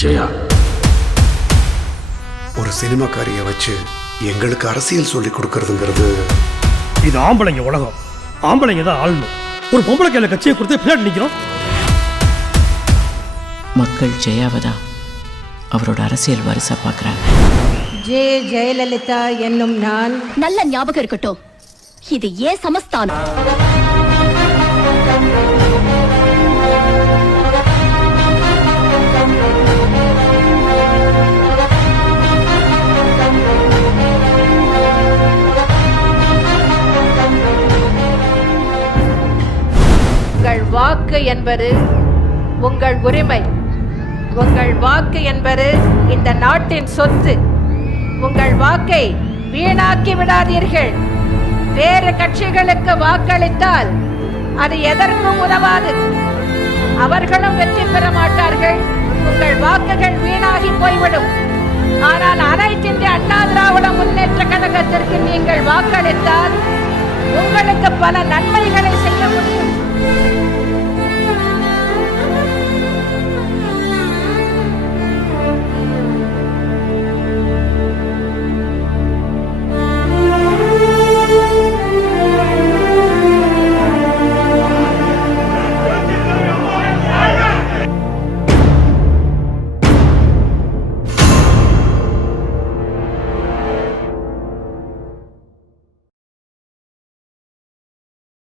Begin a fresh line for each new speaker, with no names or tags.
ஜெயா.
ஒரு சினிமாக்காரியை வச்சு எங்களுக்கு அரசியல் சொல்லி கொடுக்கறதுங்கிறது
இது ஆம்பளைங்க உலகம். ஆம்பளைங்க தான் ஆளணும். ஒரு பொம்பளை கையில கட்சியை கொடுத்து பின்னாடி நிக்கிறோம்.
மக்கள் ஜெயாவை தான் அவரோட அரசியல் வரிசை பார்க்குறாங்க.
ஜே ஜெயலலிதா என்னும் நான்
நல்ல ஞாபகம் இருக்கட்டும். இது ஏன் சமஸ்தானம்.
உங்கள் வாக்கு என்பது உங்கள் உரிமை. உங்கள் வாக்கு என்பது இந்த நாட்டின் சொத்து. உங்கள் வாக்கை வீணாக்கி விடாதீர்கள். வேறு கட்சிகளுக்கு வாக்களித்தால் அது எதற்கும் உதவாது. அவர்களும் வெற்றி பெற மாட்டார்கள். உங்கள் வாக்குகள் வீணாகி போய்விடும். ஆனால் அனைத்து அண்ணா திராவிட முன்னேற்ற கழகத்திற்கு நீங்கள் வாக்களித்தால் உங்களுக்கு பல நன்மை